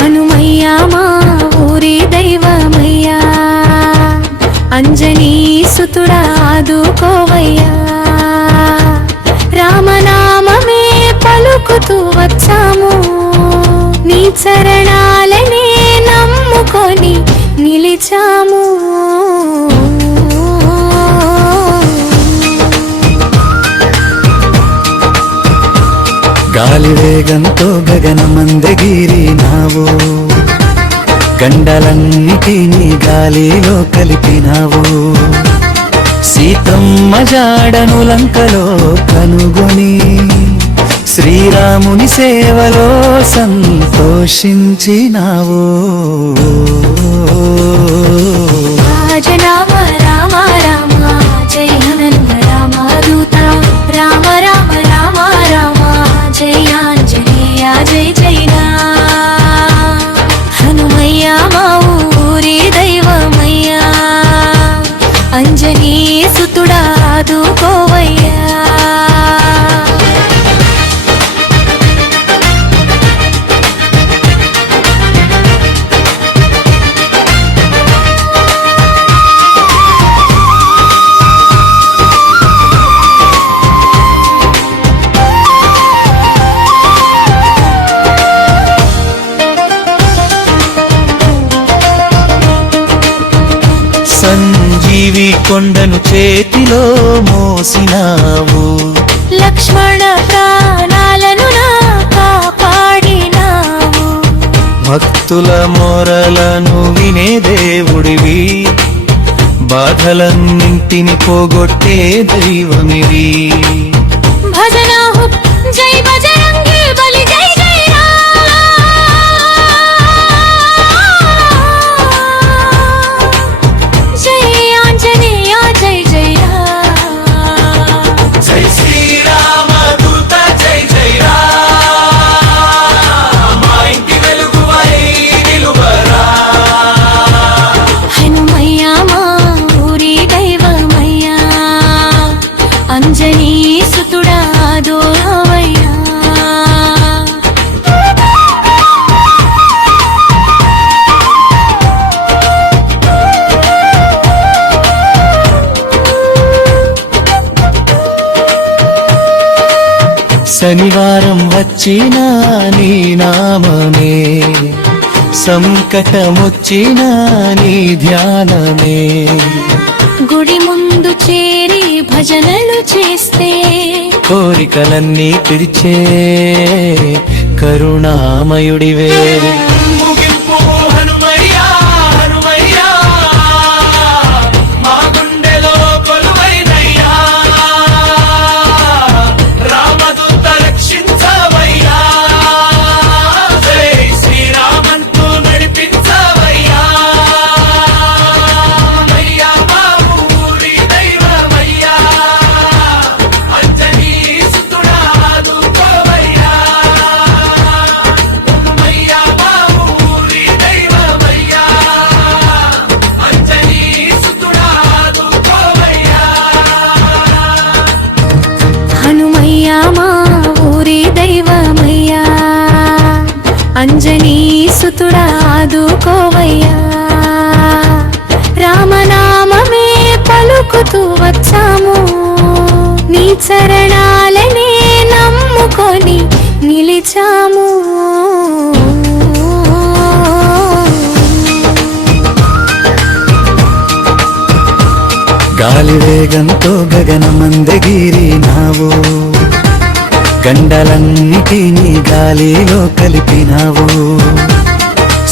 హనుమయ్యా మా ఊరి దైవమయ్యా, అంజనీ సుతుడా ఆదుకోవయ్యా. రామనామమే పలుకుతూ వచ్చాము, నీ చరణాలనే నమ్ముకొని నిలిచాము. గాలి వేగంతో గగనమందగిరినావు, గండలన్నిటినీ గాలిలో కలిపినావు. సీతమ్మ జాడను లంకలో కనుగొని శ్రీరాముని సేవలో సంతోషించినావు. రామ రామ రామ జయ హనుమ రామ దూత, రామ రామ రామ రామ జయ ఆంజనేయ జయ జయ హనుమయ్యా మా ఊరి దైవమయ్యా, అంజనీ సుతుడా ఆదుకోవయ్యా. సంజీవి కొండను చేతిలో మోసినావు, లక్ష్మణ ప్రాణాలను కాపాడినావు. భక్తుల మొరలను వినే దేవుడివి, బాధలన్నింటిని పోగొట్టే దైవమివి. భజన జై బజరంగి బలి జై జై జై ఆంజనేయ జై జై జై శ్రీరామ దూత జై జై మా ఇంటి వెలుగువై నిలువరా. హనుమయ్యా మా ఊరి దైవమయ్యా, అంజనీ సుతుడా ఆదుకోవయ్యా. శనివారం వచ్చినా నీ నామమే, సంకటమొచ్చినా నీ ధ్యానమే. గుడి ముందు చేరి భజనలు చేస్తే కోరికలన్నీ తీర్చే కరుణామయుడివే. హనుమయ్యా మా ఊరి దైవమయ్యా, అంజనీ సుతుడా ఆదుకోవయ్యా. రామనామమే పలుకుతూ వచ్చాము, నీ చరణాలనే నమ్ముకొని నిలిచాము. గాలి వేగంతో గగనమందగిరినావు, గండలన్నిటినీ గాలిలో కలిపినావు.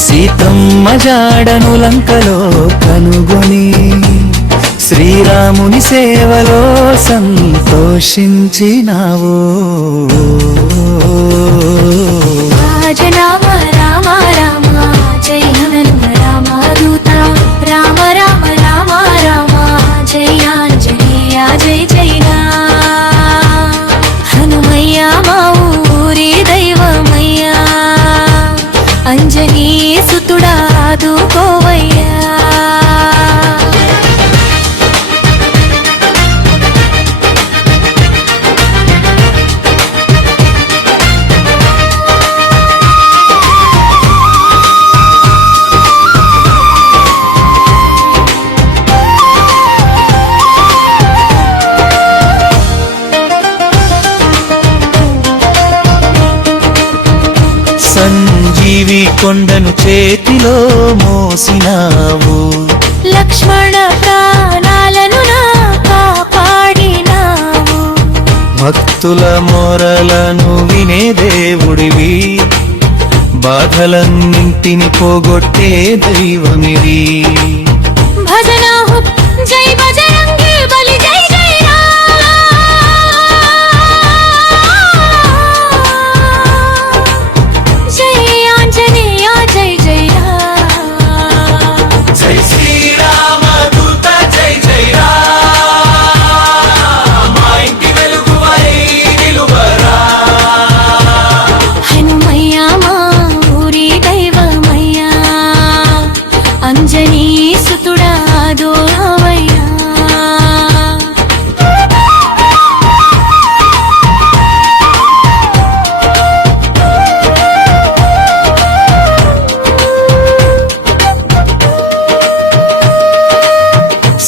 సీతమ్మ జాడను లంకలో కనుగొని శ్రీరాముని సేవలో సంతోషించినావు. రామ రామ రామ జయ హనుమ రామ దూత, రామ రామ రామ రామ జయ ఆంజనేయ జయ జయ హనుమయ్యా మా ఊరి దైవమయ్యా, అంజనీ సుతుడా ఆదుకోవయ్యా. సంజీవి కొండను చేతిలో మోసినావు, లక్ష్మణ ప్రాణాలను నా కాపాడినావు. భక్తుల మొరలను వినే దేవుడివి, బాధలన్నింటిని పోగొట్టే దైవమివి. భజన హుప్ జై బజరంగి బలి జై జై రామ్, జై ఆంజనేయ జై జై రామ్. జై శ్రీరామ దూత జై జై రామ, మా ఇంటి వెలుగువై నిలువరా. హనుమయ్య మా ఊరి దైవమయ్యా, అంజనీ సుతుడా దోవయ్యా.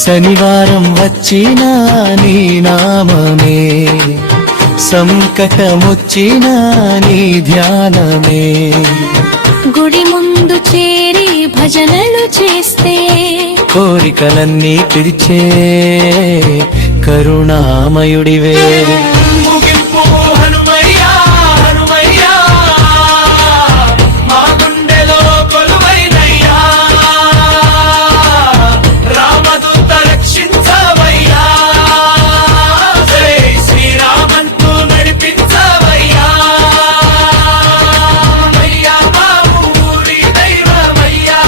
శనివారం వచ్చినా నీ నామమే, సంకటమొచ్చినా నీ ధ్యానమే. గుడి ముందు చేరి భజనలు చేస్తే కోరికలన్నీ పిడిచే కరుణామయుడివే. ముగింపు హనుమయ్యా, హనుమయ్యా, మా గుండెలో కొలువైనయ్యా, రామదూత రక్షించవయ్యా, జై శ్రీరామంటూ నడిపించవయ్యా. మయ్యా మా ఊరి దైవమయ్యా,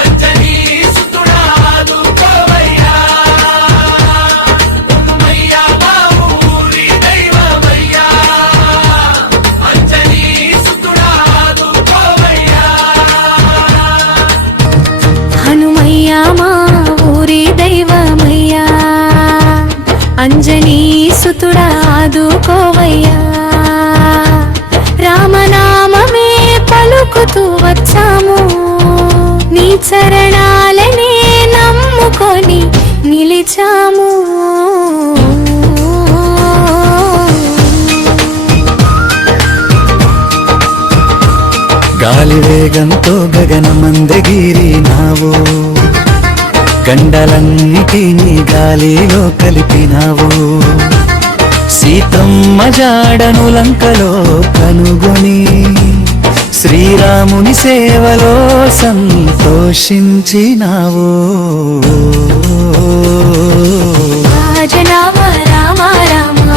అంజనీ సుతుడా ఆదుకోవయ్యా. మయ్యా మా ఊరి దైవమయ్యా, అంజనీ సుతుడా ఆదుకోవయ్యా. హనుమయ్య మా ఊరి దైవమయ్యా, అంజనీ సుతుడా ఆదుకోవయ్యా. రామనామమే పలుకుతూ వచ్చాము, నీ చరణాలనే నమ్ముకొని నిలిచాము. గాలి వేగంతో గగనమందగిరినావు, గండలన్నిటినీ గాలిలో కలిపినావు. సీతమ్మ జాడను లంకలో కనుగొని శ్రీరాముని సేవలో సంతోషించినావు. రామ రామ రామ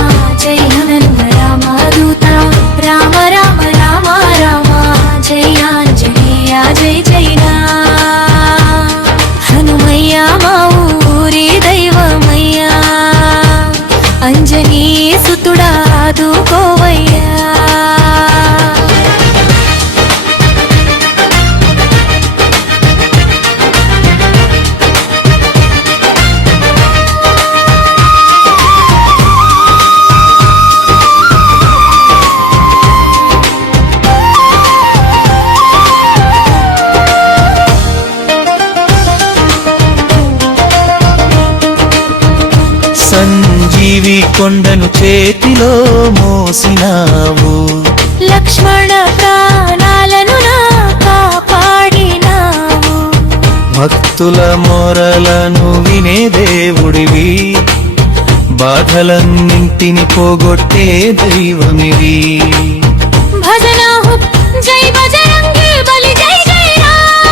జై హనుమ రామ దూత, రామ రామ రామ రామ జై ఆంజనేయ జై జై రామ్. హనుమయ్య మా ఊరి దైవమయ్యా, అంజనీ సుతుడా ఆదుకోవయ్యా. సంజీవి కొండను చేతిలో మోసినావు, లక్ష్మణ ప్రాణాలను నా కాపాడినావు. భక్తుల మొరలను వినే దేవుడివి, బాధలన్నింటిని పోగొట్టే దైవమివి. భజన హుప్ జై బజరంగి బలి జై జై రామ్,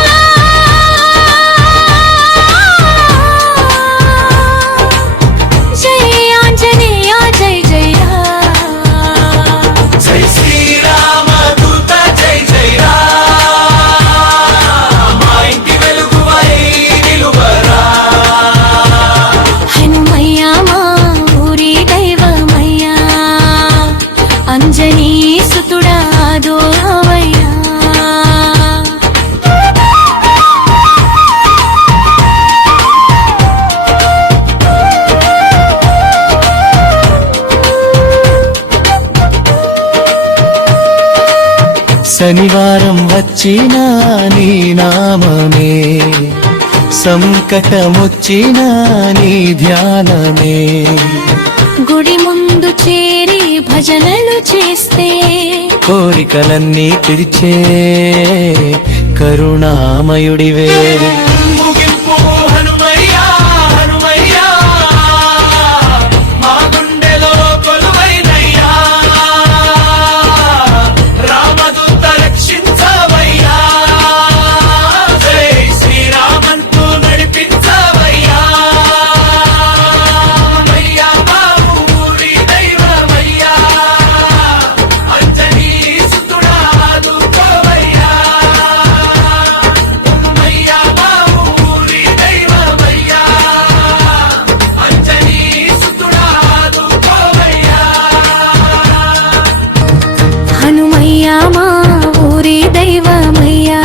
జై ఆంజనేయ జై జై రామ్. జై శ్రీరామ దూత జై జై రామ, మా ఇంటి వెలుగువై నిలువరా. హనుమయ్య మా ఊరి దైవమయ్యా, అంజనీ సుతుడా దోవయ్యా. శనివారం వచ్చినా నీ నామమే, సంకటమొచ్చినా నీ ధ్యానమే. గుడి ముందు చేరి భజనలు చేస్తే కోరికలన్నీ తీర్చే కరుణామయుడివే. ముగింపు హనుమయ్యా హనుమయ్యా మా గుండెలో కొలువైనయ్యా రామదూత రక్షించవయ్యా జై శ్రీరామంటూ నడిపించవయ్యా మయ్యా మా ఊరి దైవమయ్యా అంజనీ సుతుడా ఆదుకోవయ్యా మయ్యా మా ఊరి దైవమయ్యా అంజనీ సుతుడా ఆదుకోవయ్యా హనుమయ్య మా ఊరి దైవమయ్యా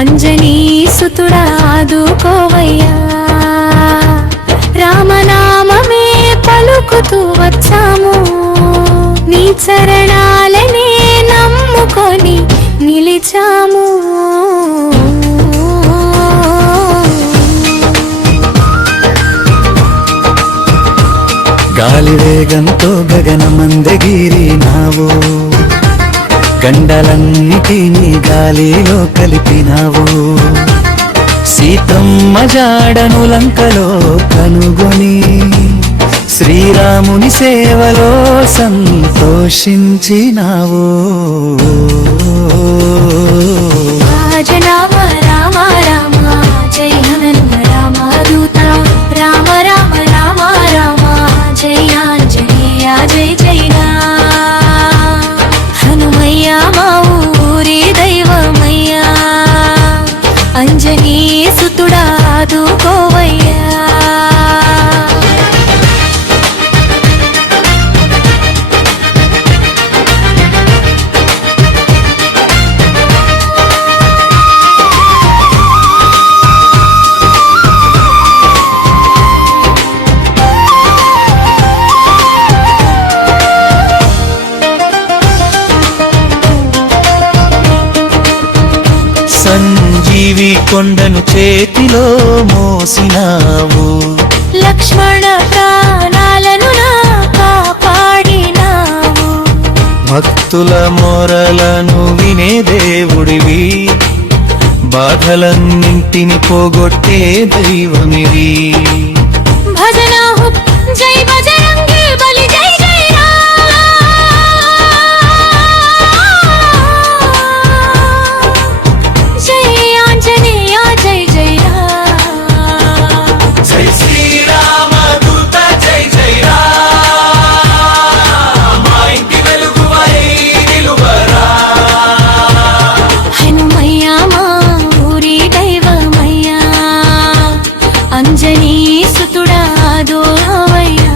అంజనీ సుతుడా ఆదుకోవయ్యా రామనామమే పలుకుతూ వచ్చాము నీ చరణాలనే నమ్ముకొని నిలిచాము. గాలి వేగంతో గగనమందగిరినావు, గండలన్నిటినీ గాలిలో కలిపినావు. సీతమ్మ జాడను లంకలో కనుగొని శ్రీరాముని సేవలో సంతోషించినావు. రాజనామ రామ రామ జై హనుమ రామ దూత రామ రామ రామ రామ జై ఆంజనేయ జై జై హనుమయ్య మా ఊరి దైవమయ్యా అంజనీ సుతుడా ఆదుకోవయ్యా. సంజీవి కొండను చేతిలో మోసినావు, లక్ష్మణ ప్రాణాలను నా కాపాడినావు. భక్తుల మొరలను వినే దేవుడివి, బాధలన్నింటిని పోగొట్టే దైవమివి. భజన హుక్ జై బజరంగి బలి జై జై జై ఆంజనేయ జై జై జై శ్రీరామదూత జై జై మా ఇంటి వెలుగువై నిలువరా హనుమయ్య మా ఊరి దైవమయ్యా అంజనీ సుతుడా ఆదుకోవయ్యా.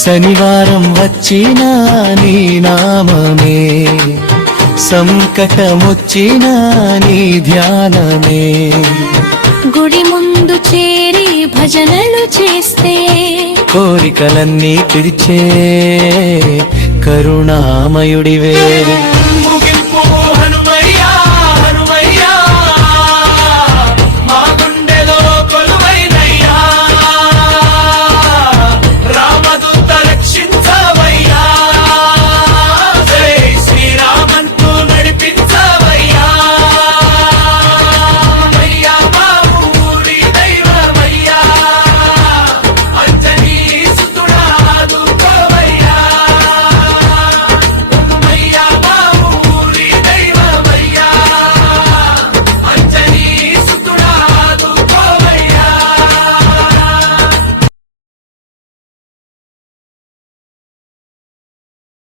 శనివారం వచ్చినా నీ నామమే, సంకటమొచ్చినా నీ ధ్యానమే. గుడి ముందు చేరి భజనలు చేస్తే కోరికలన్నీ తీర్చే కరుణామయుడివే.